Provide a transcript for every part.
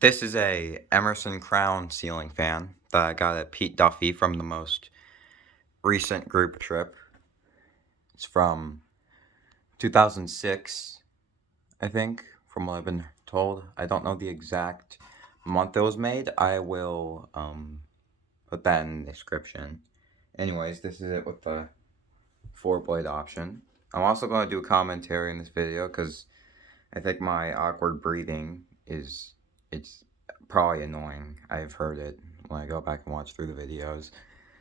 This is a Emerson crown ceiling fan that I got at Pete Duffy from the most recent group trip. It's from 2006, I think, from what I've been told. I don't know the exact month it was made. I will put that in the description. Anyways, this is it with the 4-blade option. I'm also going to do a commentary in this video because I think my awkward breathing it's probably annoying. I've heard it when I go back and watch through the videos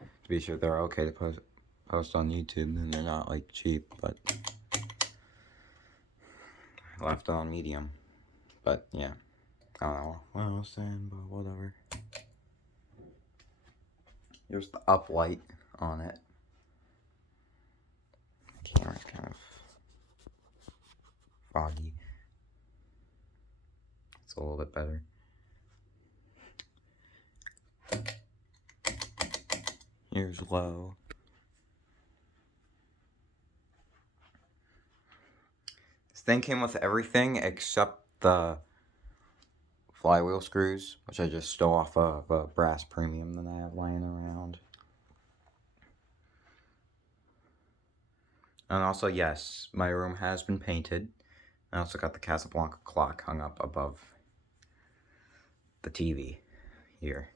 to be sure they're okay to post on YouTube and they're not like cheap, but I left it on medium. But yeah, I don't know what I was saying, but whatever. Here's the up light on it. The camera's kind of foggy. It's a little bit better. Here's low. This thing came with everything except the flywheel screws, which I just stole off of a brass premium that I have lying around. And also, yes, my room has been painted. I also got the Casablanca clock hung up above the TV here.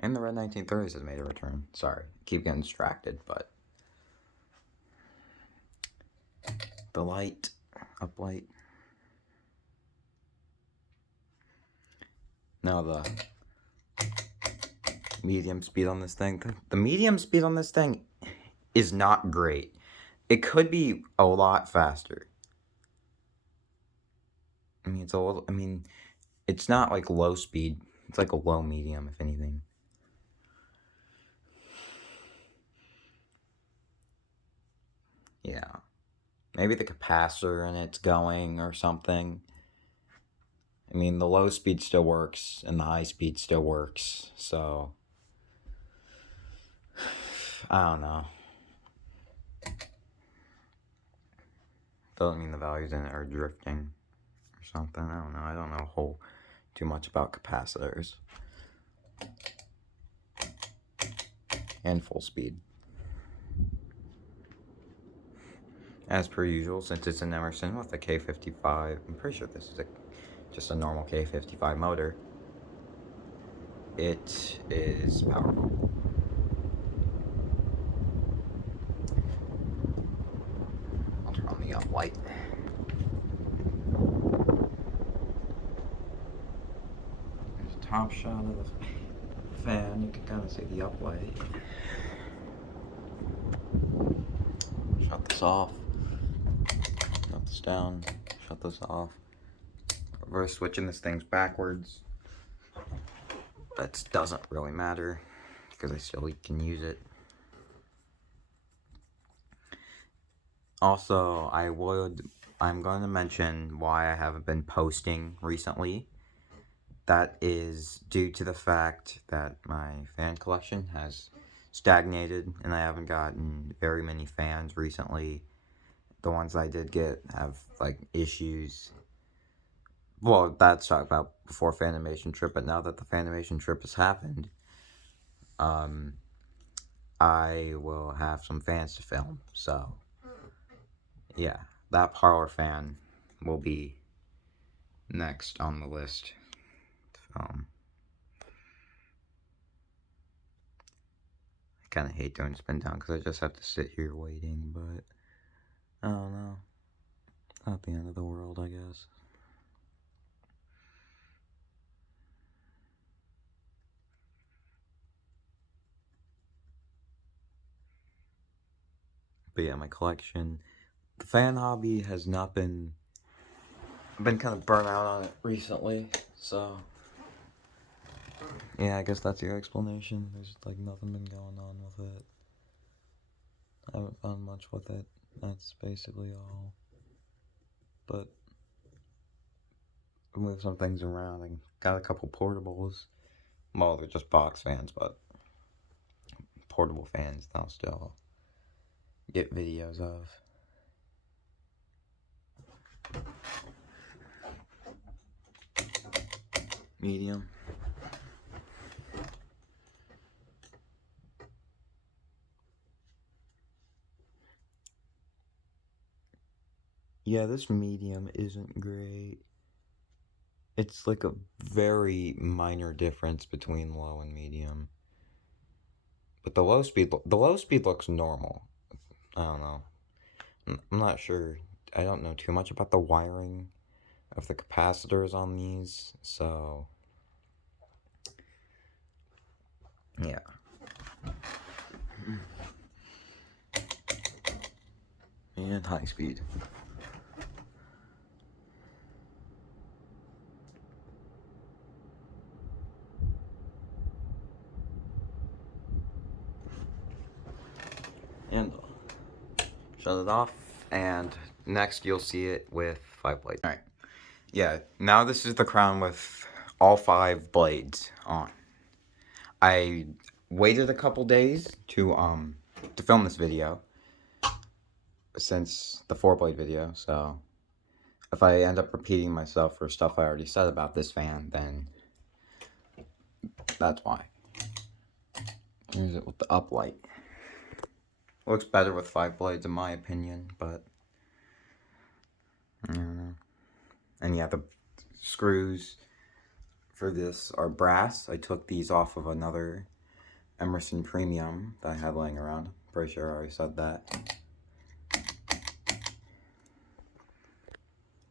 And the red 1930s has made a return. Sorry, I keep getting distracted, but the light, up light. Now the medium speed on this thing. The medium speed on this thing is not great. It could be a lot faster. I mean, it's not like low speed. It's like a low medium, if anything. Yeah. Maybe the capacitor in it's going or something. I mean, the low speed still works and the high speed still works, so I don't know. Doesn't mean the values in it are drifting or something. I don't know. I don't know too much about capacitors. And full speed. As per usual, since it's an Emerson with a K55, I'm pretty sure this is just a normal K55 motor. It is powerful. I'll turn on the up light. There's a top shot of the fan. You can kind of see the up light. Shut this off. Shut this down. Shut this off. Reverse switching this thing's backwards. That doesn't really matter because I still can use it. Also, I'm going to mention why I haven't been posting recently. That is due to the fact that my fan collection has stagnated and I haven't gotten very many fans recently. The ones I did get have like issues. Well, that's talked about before Fanimation trip, but now that the Fanimation trip has happened, I will have some fans to film. So, yeah, that parlor fan will be next on the list to film. I kind of hate doing spin down because I just have to sit here waiting, but I don't know. Not the end of the world, I guess. But yeah, my collection. The fan hobby has not been. I've been kind of burnt out on it recently, so. Yeah, I guess that's your explanation. There's like nothing been going on with it. I haven't found much with it. That's basically all. But I moved some things around. I got a couple portables. Well, they're just box fans, but portable fans I'll still get videos of. medium. Yeah, this medium isn't great. It's like a very minor difference between low and medium. But the low speed looks normal. I don't know. I'm not sure. I don't know too much about the wiring of the capacitors on these, so yeah. And high speed. And shut it off, and next you'll see it with 5 blades. Alright, yeah, now this is the crown with all 5 blades on. I waited a couple days to film this video, since the 4-blade video, so if I end up repeating myself for stuff I already said about this fan, then that's why. Here's it with the uplight. Looks better with 5 blades in my opinion, but I don't know. And yeah, the screws for this are brass. I took these off of another Emerson Premium that I had laying around. Pretty sure I already said that.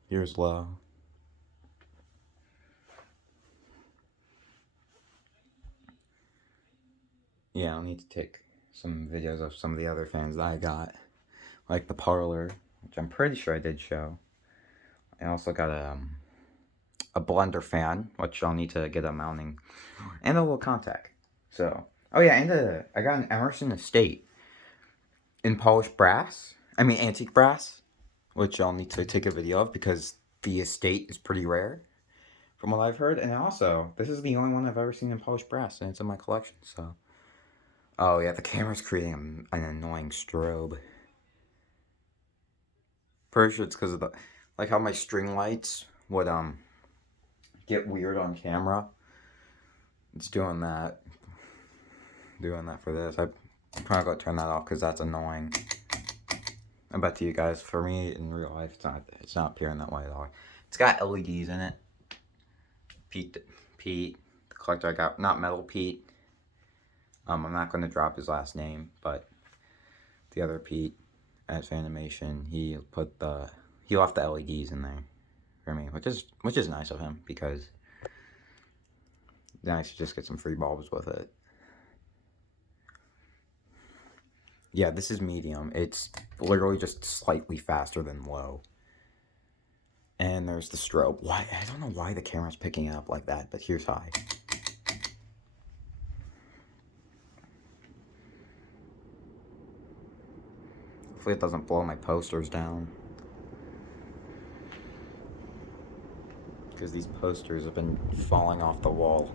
Here's low. Yeah, I'll need to take some videos of some of the other fans that I got. Like the Parlor, which I'm pretty sure I did show. I also got a blender fan, which I'll need to get a mounting, and a little contact. So, oh yeah, and I got an Emerson Estate in polished brass. I mean antique brass, which I'll need to take a video of because the Estate is pretty rare, from what I've heard. And also, this is the only one I've ever seen in polished brass, and it's in my collection. So, oh yeah, the camera's creating an annoying strobe. Pretty sure it's because of the, like how my string lights would get weird on camera. It's doing that for this. I'm probably gonna turn that off because that's annoying. I bet to you guys, for me in real life, it's not appearing that way at all. It's got LEDs in it. Pete, the collector I got, not Metal Pete. I'm not gonna drop his last name, but the other Pete at Fanimation, he left the LEDs in there for me, which is nice of him because it's nice to just get some free bulbs with it. Yeah, this is medium. It's literally just slightly faster than low. And there's the strobe. Why? I don't know why the camera's picking it up like that, but here's high. Hopefully it doesn't blow my posters down. Because these posters have been falling off the wall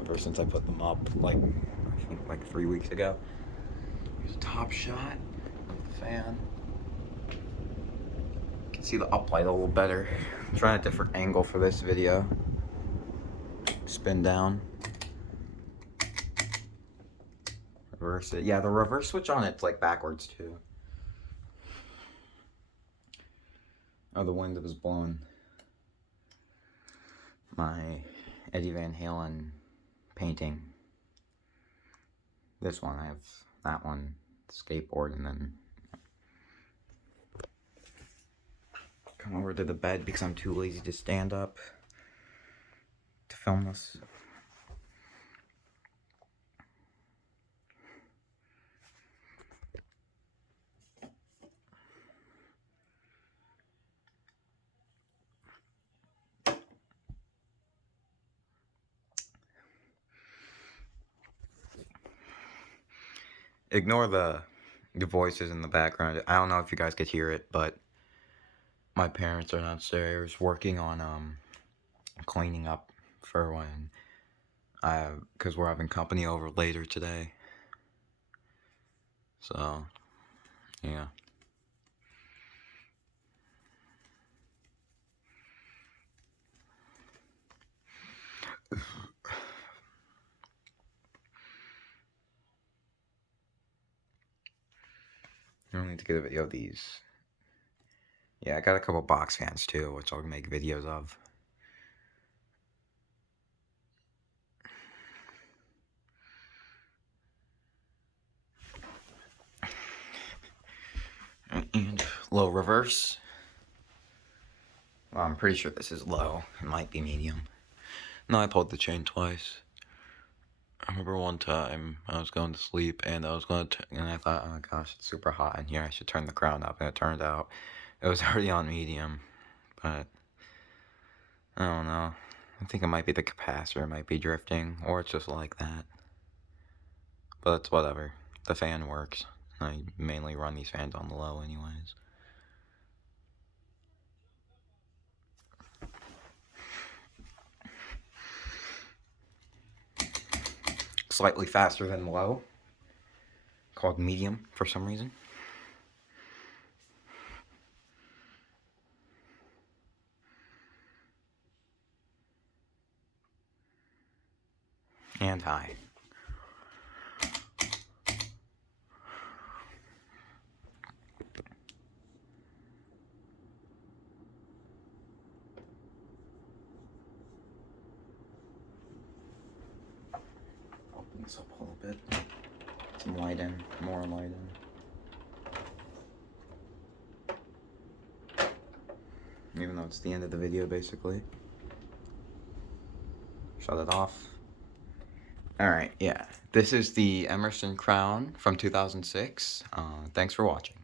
ever since I put them up, I think like 3 weeks ago. Here's a top shot of the fan. You can see the uplight a little better. I'm trying a different angle for this video. Spin down. Reverse it. Yeah, the reverse switch on it's like backwards too. Oh, the wind was blowing my Eddie Van Halen painting. This one, I have that one, skateboard, and then come over to the bed because I'm too lazy to stand up to film this. Ignore the voices in the background. I don't know if you guys could hear it, but my parents are downstairs working on cleaning up for when because we're having company over later today. So, yeah. I need to get a video of these. Yeah, I got a couple box fans too, which I'll make videos of. And low reverse. Well, I'm pretty sure this is low. It might be medium. No, I pulled the chain twice. I remember one time I was going to sleep and I was and I thought, oh gosh, it's super hot in here. I should turn the crown up. And it turned out it was already on medium. But I don't know. I think it might be the capacitor might be drifting, or it's just like that. But it's whatever. The fan works. I mainly run these fans on the low anyways. Slightly faster than low. Called medium for some reason. And high. Open this up a little bit. Some light in, more light in. Even though it's the end of the video, basically. Shut it off. Alright, yeah. This is the Emerson crown from 2006. Thanks for watching.